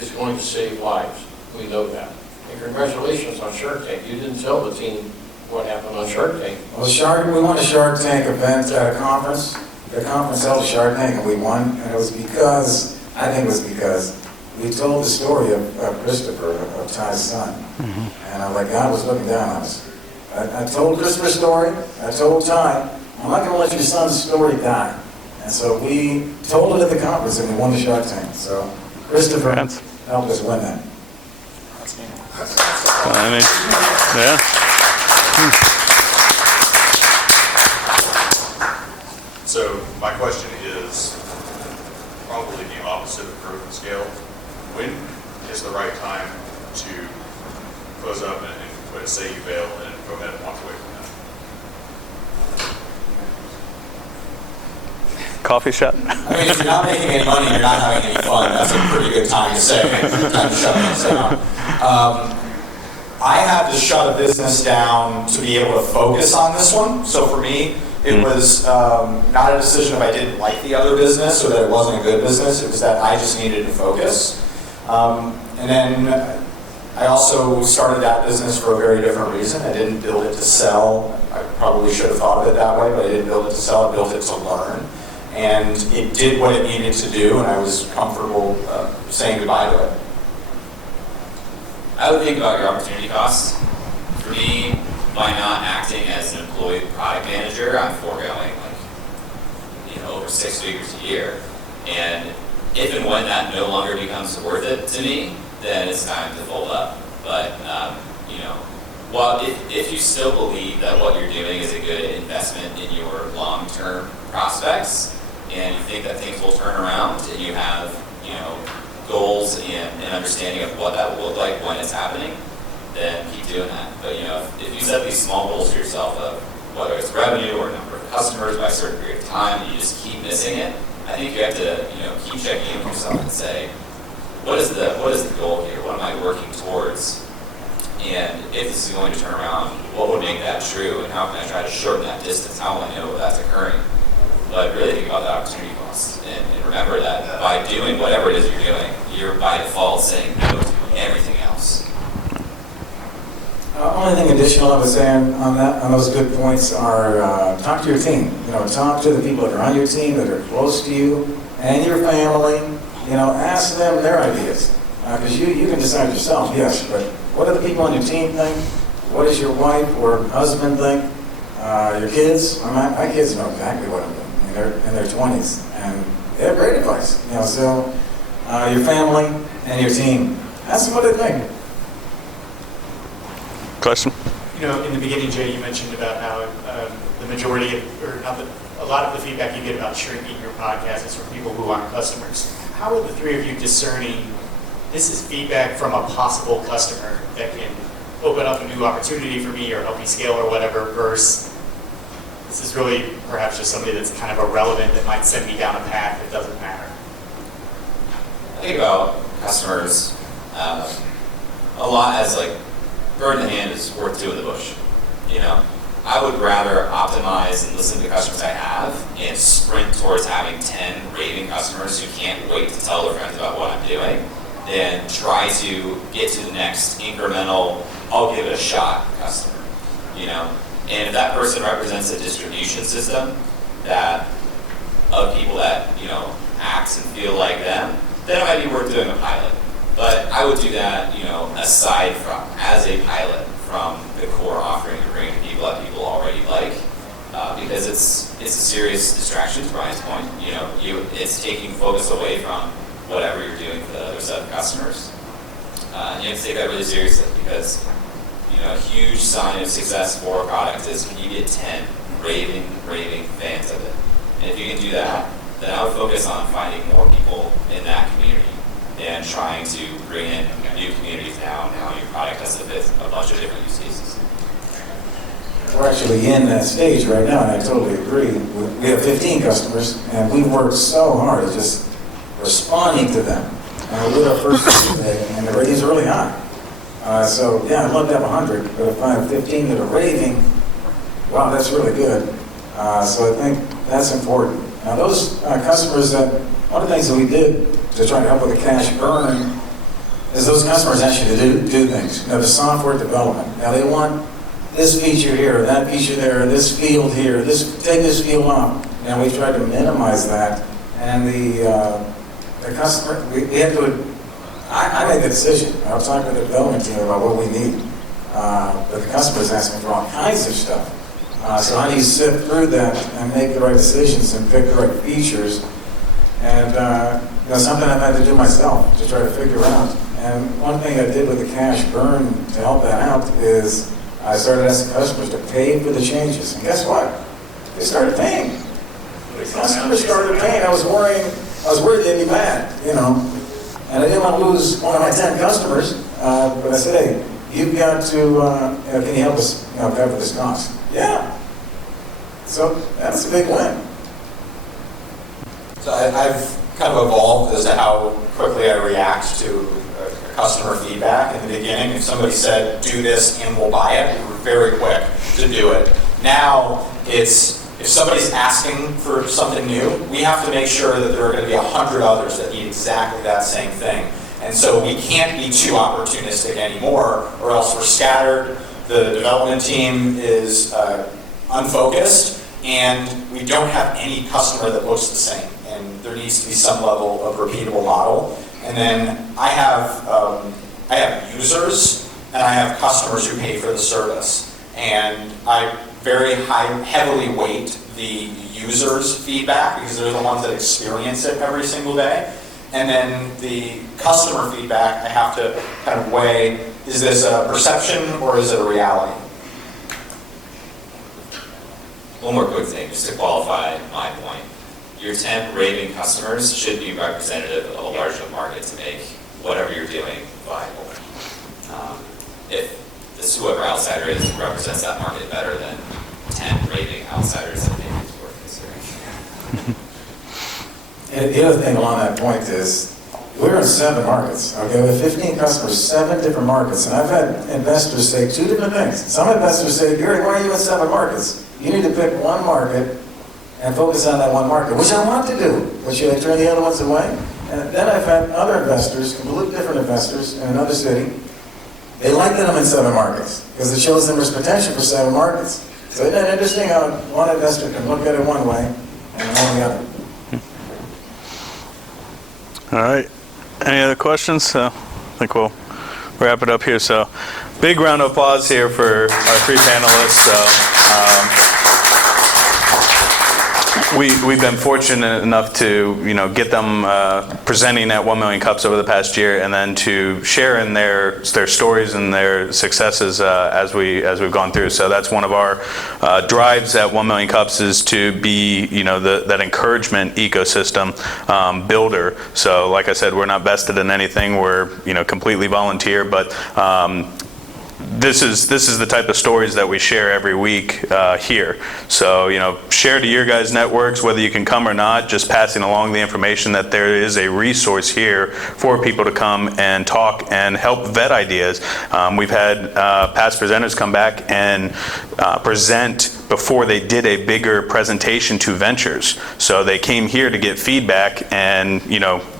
is going to save lives. We know that. And congratulations on Shark Tank. You didn't tell the team what happened on Shark Tank. Well, we won a Shark Tank event at a conference. The conference held a Shark Tank and we won. And it was because, I think it was because, we told the story of Christopher, of Ty's son. And God was looking down on us. I told Christopher's story. I told Ty, I'm not going to let your son's story die. And so we told it at the conference and we won the Shark Tank. So Christopher helped us win that. I mean, yeah. So my question is probably the opposite of growth and scale. When is the right time to close up and say you fail and go ahead and walk away from that? Coffee shop? I mean, if you're not making any money, you're not having any fun, that's a pretty good time to say, time to shut things down. I had to shut a business down to be able to focus on this one. So for me, it was not a decision if I didn't like the other business or that it wasn't a good business. It was that I just needed to focus. And then I also started that business for a very different reason. I didn't build it to sell. I probably should have thought of it that way, but I didn't build it to sell. I built it to learn. And it did what it needed to do, and I was comfortable saying goodbye to it. I would think about your opportunity costs. For me, by not acting as an employee product manager, I'm foregoing over 6 figures a year. And if and when that no longer becomes worth it to me, then it's time to fold up. But well, if you still believe that what you're doing is a good investment in your long-term prospects, and you think that things will turn around, and you have goals and understanding of what that will look like when it's happening, then keep doing that. But if you set these small goals for yourself of whether it's revenue or number of customers by a certain period of time, and you just keep missing it, I think you have to keep checking in with yourself and say, what is the goal here? What am I working towards? And if this is going to turn around, what would make that true? And how can I try to shorten that distance? How will I know that's occurring? But really think about the opportunity cost. And remember that by doing whatever it is you're doing, you're by default saying no to everything else. Only thing additional I was saying on those good points are talk to your team. Talk to the people that are on your team, that are close to you, and your family. Ask them their ideas. Because you can decide yourself, yes, but what do the people on your team think? What does your wife or husband think? Your kids? My kids know exactly what I'm doing. They're in their 20s, and they have great advice. So your family and your team. Ask them what they think. Question? In the beginning, Jay, you mentioned about how the majority a lot of the feedback you get about shrinking your podcast is from people who aren't customers. How are the three of you discerning this is feedback from a possible customer that can open up a new opportunity for me or help me scale or whatever, versus this is really perhaps just somebody that's kind of irrelevant that might send me down a path that doesn't matter? I think about customers a lot as bird in the hand is worth two in the bush. I would rather optimize and listen to customers I have and sprint towards having 10 raving customers who can't wait to tell their friends about what I'm doing than try to get to the next incremental, I'll give it a shot customer. And if that person represents a distribution system that of people that act and feel like them, then it might be worth doing a pilot. But I would do that, aside from, as a pilot from the core offering to bring to people that people already like, because it's a serious distraction, to Brian's point. It's taking focus away from whatever you're doing for the other set of customers. You have to take that really seriously, because a huge sign of success for a product is when you get 10 raving fans of it. And if you can do that, then I would focus on finding more people in that community and trying to bring in new communities now your product has to fit a bunch of different use cases. We're actually in that stage right now, and I totally agree. We have 15 customers, and we've worked so hard at just responding to them. And we did our first today, and the ratings are really high. So yeah, I'd love to have 100, but if I have 15 that are raving, wow, that's really good. So I think that's important. Now those customers one of the things that we did to try to help with the cash burn is those customers actually do things. The software development. Now they want this feature here, that feature there, this field here, take this field off. And we tried to minimize that. And the customer, we had to, I made the decision. I was talking to the development team about what we need. But the customer's asking for all kinds of stuff. So how do you sift through that and make the right decisions and pick the right features? And something I've had to do myself to try to figure out. And one thing I did with the cash burn to help that out is I started asking customers to pay for the changes. And guess what? They started paying. The customers started paying. I was worried they'd be mad, And I didn't want to lose one of my 10 customers. But I said, hey, you've got to, can you help us cover this cost? Yeah. So that's a big win. So I've kind of evolved as to how quickly I react to customer feedback in the beginning. If somebody said, do this and we'll buy it, we were very quick to do it. Now, it's, if somebody's asking for something new, we have to make sure that there are going to be 100 others that need exactly that same thing. And so we can't be too opportunistic anymore, or else we're scattered, the development team is unfocused, and we don't have any customer that looks the same. And there needs to be some level of repeatable model. And then I have users, and I have customers who pay for the service. And I very heavily weight the users' feedback, because they're the ones that experience it every single day. And then the customer feedback, I have to kind of weigh, is this a perception or is it a reality? One more quick thing, just to qualify my point. Your 10 raving customers should be representative of a large enough market to make whatever you're doing viable. If this whoever outsider is represents that market better than 10 raving outsiders, I think it's worth considering. And the other thing along that point is, we're in 7 markets, okay? We have 15 customers, 7 different markets. And I've had investors say 2 different things. Some investors say, Gary, why are you in 7 markets? You need to pick one market and focus on that one market, which I want to do. But should I turn the other ones away? And then I've had other investors, completely different investors in another city. They like that I'm in 7 markets because it shows them there's potential for 7 markets. So isn't that interesting how one investor can look at it one way and all the other? All right. Any other questions? I think we'll wrap it up here. So, big round of applause here for our 3 panelists. We've been fortunate enough to, get them presenting at 1 Million Cups over the past year, and then to share in their stories and their successes as we've gone through. So that's one of our drives at 1 Million Cups, is to be, that encouragement ecosystem builder. So, like I said, we're not vested in anything. We're, completely volunteer, but this is the type of stories that we share every week here. So, share to your guys' networks, whether you can come or not, just passing along the information that there is a resource here for people to come and talk and help vet ideas. We've had past presenters come back and present before they did a bigger presentation to ventures. So they came here to get feedback and,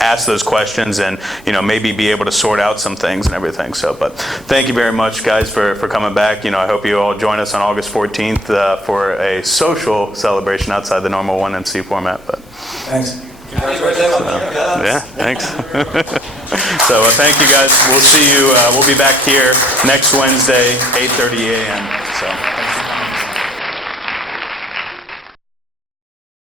ask those questions and, maybe be able to sort out some things and everything. So, but thank you very much, guys, for coming back. I hope you all join us on August 14th for a social celebration outside the normal 1MC format. But Thanks. yeah, thanks. So thank you, guys. We'll see you. We'll be back here next Wednesday, 8:30 a.m. So.